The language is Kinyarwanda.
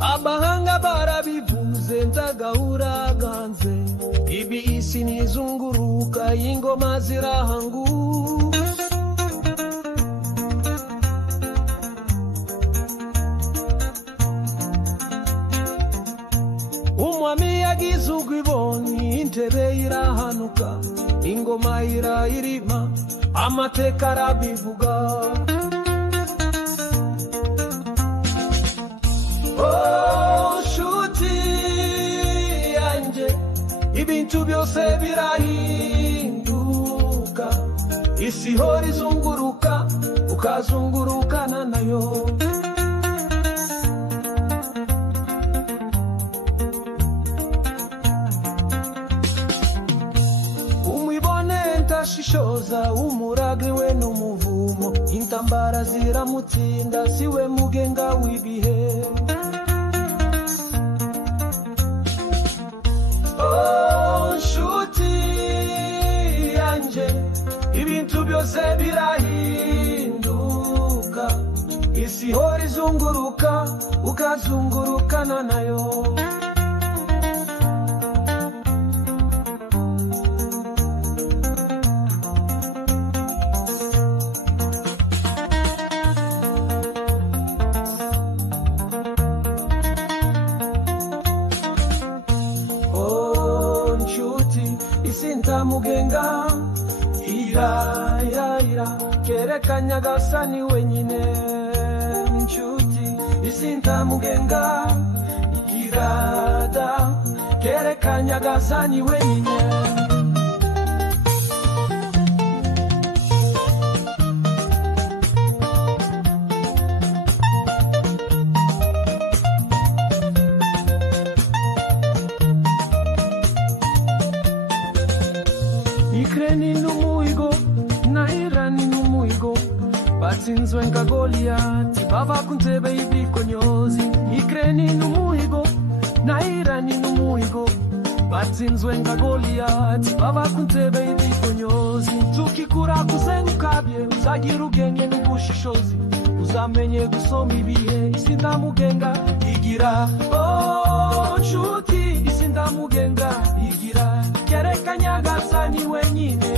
abahanga barabivuze ndagahura ganze ibi isi nizunguruka ingoma zirahangu umwami yagizugwa ibonye intebe irahanuka ingoma irayirima amateka arabivuga oh shuti yanje ibintu byose birahinduka isi hora izunguruka ukazungurukana nayo shishoza umurage we n'umuvumo intambara ziramutsinda siwe mugenga w'ibihe oh shuti yanje ibintu byose birahinduka isi hora izunguruka ukazungurukana nayo mugenga ira kerekanya gasani wenyine nshuti isinta mugenga irada kerekanya gasani wenyine Ukraine numuigo na Iran numuigo batsinzwe nka Goliath bava kuntebe ibikonyozi Ukraine numuigo na Iran numuigo batsinzwe nka Goliath bava kuntebe ibikonyozi tukikura kuzengukabye uzagira ubwenge n'ubushishozi uzamenye gusoma ibihe isinda mugenga igira oh nshuti isinda mugenga igira kerekanya gasani wenyine